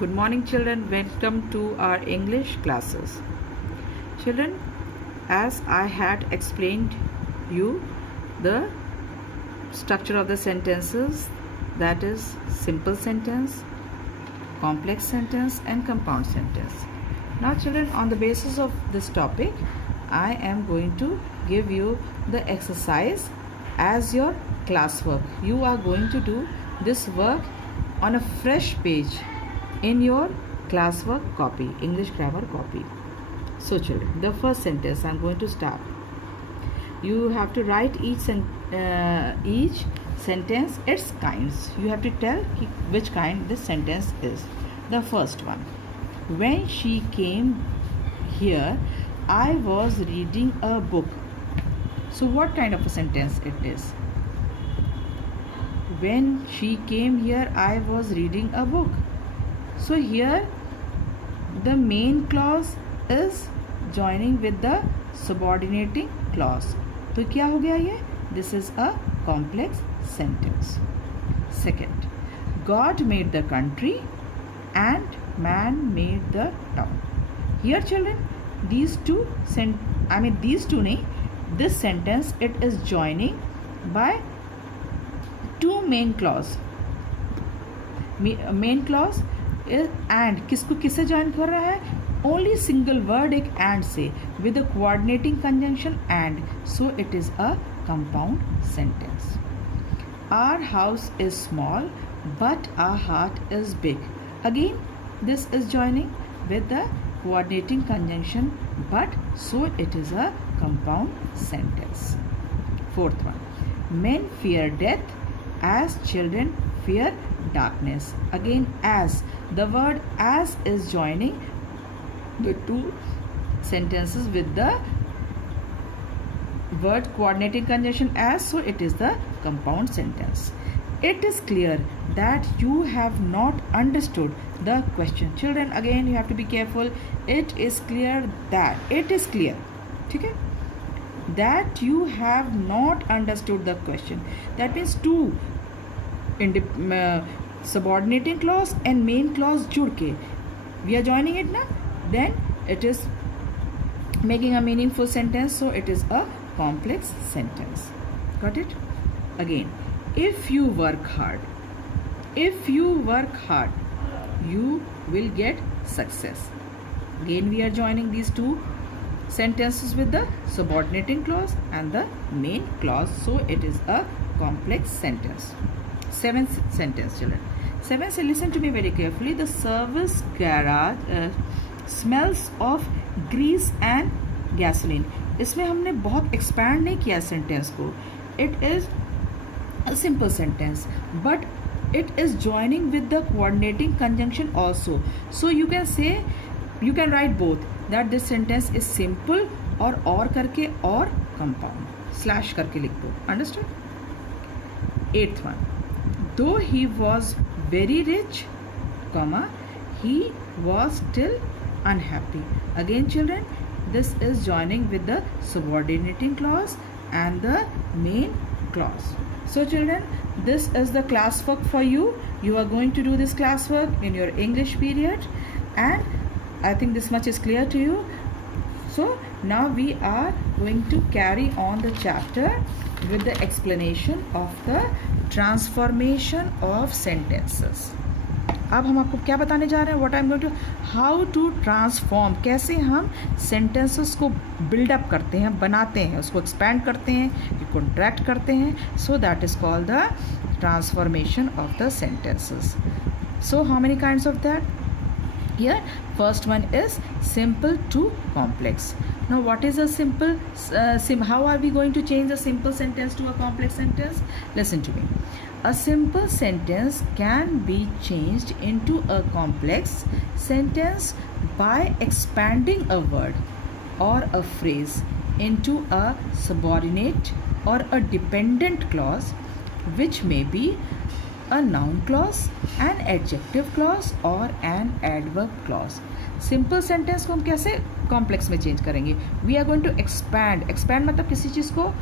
Good morning, children. Welcome to our English classes. Children, as I had explained you the structure of the sentences, that is simple sentence, complex sentence and compound sentence. Now children, on the basis of this topic, I am going to give you the exercise as your classwork. You are going to do this work on a fresh page in your classwork copy, English grammar copy. So children, the first sentence I am going to start. You have to write each sentence its kinds. You have to tell which kind this sentence is. The first one, when she came here, I was reading a book. So what kind of a sentence it is? When she came here, I was reading a book. So here the main clause is joining with the subordinating clause. तो क्या हो गया ये? This is a complex sentence. Second, God made the country and man made the town. Here children, this sentence it is joining by two main clause. Main clause is and. किसको किससे join कर रहा है? Only single word एक and से with a coordinating conjunction and. So it is a compound sentence. Our house is small but our heart is big. Again this is joining with the coordinating conjunction but, so it is a compound sentence. Fourth one, men fear death as children fear darkness. Again as, the word as is joining the two sentences with the word coordinating conjunction as, so it is the compound sentence. It is clear that you have not understood the question. Children, again you have to be careful. It is clear that, it is clear, okay, that you have not understood the question. That means two subordinating clause and main clause जुड़ के we are joining it ना, then it is making a meaningful sentence, so it is a complex sentence. Got it? Again, if you work hard, you will get success. Again we are joining these two sentences with the subordinating clause and the main clause, so it is a complex sentence. Seventh sentence children. Seventh, listen to me very carefully. The service garage smells of grease and gasoline. इसमें हमने बहुत expand नहीं किया sentence को. It is a simple sentence but it is joining with the coordinating conjunction also. So you can say, you can write both, that this sentence is simple or करके और compound slash करके लिख दो. Understood? Eighth one, though he was very rich, comma, he was still unhappy. Again children, this is joining with the subordinating clause and the main clause. So children, this is the classwork for you. You are going to do this classwork in your English period and I think this much is clear to you. So now we are going to carry on the chapter with the explanation of the transformation of sentences. अब हम आपको क्या बताने जा रहे हैं? What I'm going to, how to transform, कैसे हम sentences को build up करते हैं, बनाते हैं, उसको expand करते हैं, contract करते हैं. So that is called the transformation of the sentences. So how many kinds of that? Here first one is simple to complex. Now what is a simple how are we going to change a simple sentence to a complex sentence? Listen to me. A simple sentence can be changed into a complex sentence by expanding a word or a phrase into a subordinate or a dependent clause, which may be a noun clause, an adjective clause or an adverb clause. Simple sentence को हम कैसे complex में change करेंगे? We are going to expand. Expand मतलब किसी चीज़ को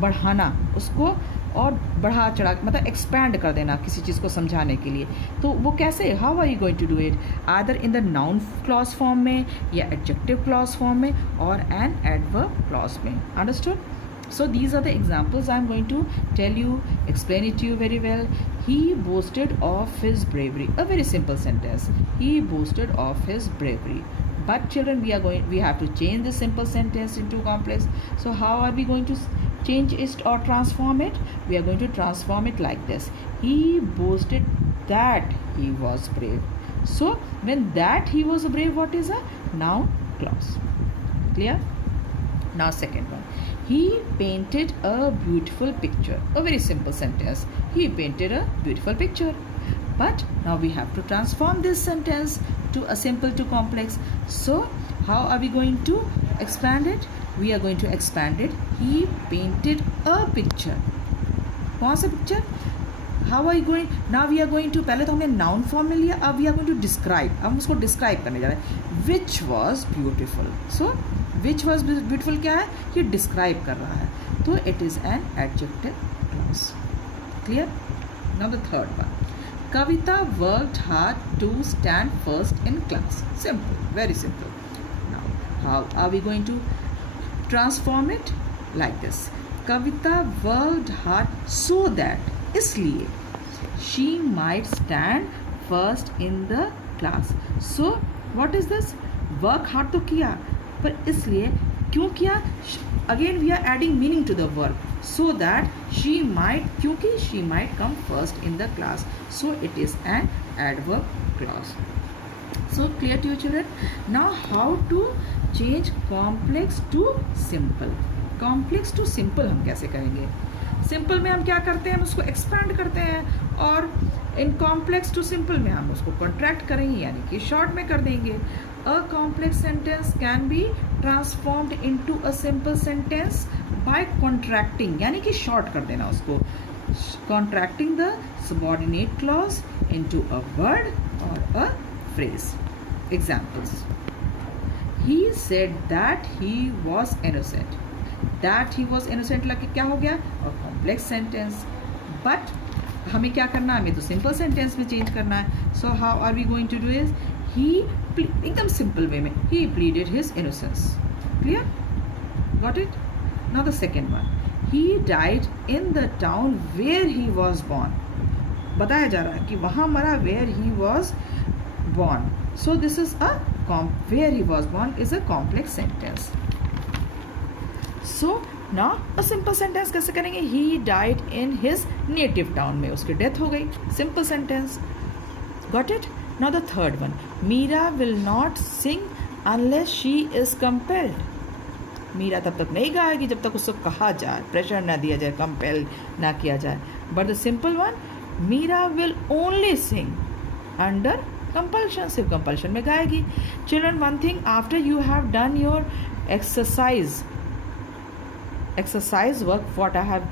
बढ़ाना, उसको और बढ़ा चढ़ा मतलब एक्सपैंड कर देना किसी चीज़ को समझाने के लिए। तो वो कैसे, how are you going to do it, either in the noun clause form में या एडजेक्टिव क्लॉज फॉर्म में और एन एडवर्ब क्लॉज में। Understood? So these are the examples I am going to tell you, explain it to you very well. He boasted of his bravery. A very simple sentence. He boasted of his bravery. But children, we have to change this simple sentence into complex. So how are we going to change it or transform it? We are going to transform it like this. He boasted that he was brave. So when that he was brave, what is a noun clause? Clear? Now second one. He painted a beautiful picture. A very simple sentence. He painted a beautiful picture. But now we have to transform this sentence to a simple to complex. So how are we going to expand it? We are going to expand it. He painted a picture. कौन सा picture? How are you going? Now we are going to, पहले तो हमने noun form में लिया, अब we are going to describe. हम उसको describe करने जा रहे हैं. Which was beautiful. So which was beautiful क्या है? ये describe कर रहा है. तो it is an adjective clause. Clear? Now the third one. Kavita worked hard to stand first in class. Simple, very simple. Now how are we going to transform it? Like this. Kavita worked hard so that, इसलिए, she might stand first in the class. So what is this? Work hard तो किया, पर इसलिए क्यों किया? Again we are adding meaning to the verb. So that she might, क्योंकि she might come first in the class. So it is an adverb clause. So clear to you children? Now how to change complex to simple? Complex to simple हम कैसे करेंगे? Simple में हम क्या करते हैं, हम उसको एक्सपैंड करते हैं, और इन कॉम्प्लेक्स टू सिंपल में हम उसको कॉन्ट्रैक्ट करेंगे, यानी कि शॉर्ट में कर देंगे. A complex sentence can be transformed into a simple sentence by contracting, यानी कि शॉर्ट कर देना उसको, contracting the subordinate clause into a word और a phrase. Examples. He said that he was innocent. That he was innocent लग के क्या हो गया? A complex sentence. But हमें क्या करना है? हमें तो सिंपल सेंटेंस में चेंज करना है. So how are we going to do is? He, एकदम सिंपल वे में, he pleaded his innocence. Clear? Got it? Now the second one. He died in the town where he was born. बताया जा रहा है कि वहाँ मरा, where he was born. So this is a where he was born is a complex sentence. So now a simple sentence कैसे करेंगे? He died in his native town, में उसकी डेथ हो गई. Simple sentence. Got it? Now the third one. Meera will not sing unless she is compelled. Meera तब तक नहीं गाएगी जब तक उसको कहा जाए, प्रेशर ना दिया जाए, कंपेल ना किया जाए. But the simple one, Meera will only sing under compulsion. सिर्फ compulsion में गाएगी. Children, one thing, after you have done your exercise work, what I have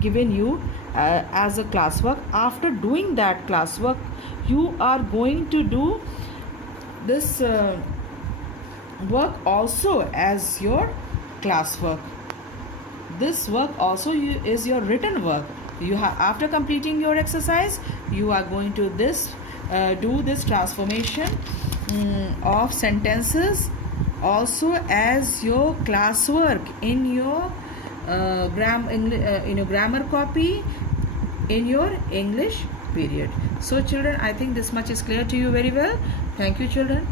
given you as a classwork, after doing that classwork, you are going to do this work also as your classwork. This work also is your written work. You have, after completing your exercise, you are going to do this transformation of sentences also as your classwork in your grammar copy in your English period. So children, I think this much is clear to you very well. Thank you children.